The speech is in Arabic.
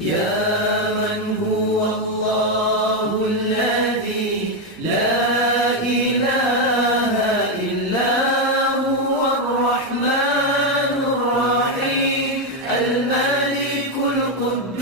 يا من هو الله الذي لا إله إلا هو الرحمن الرحيم الملك القدوس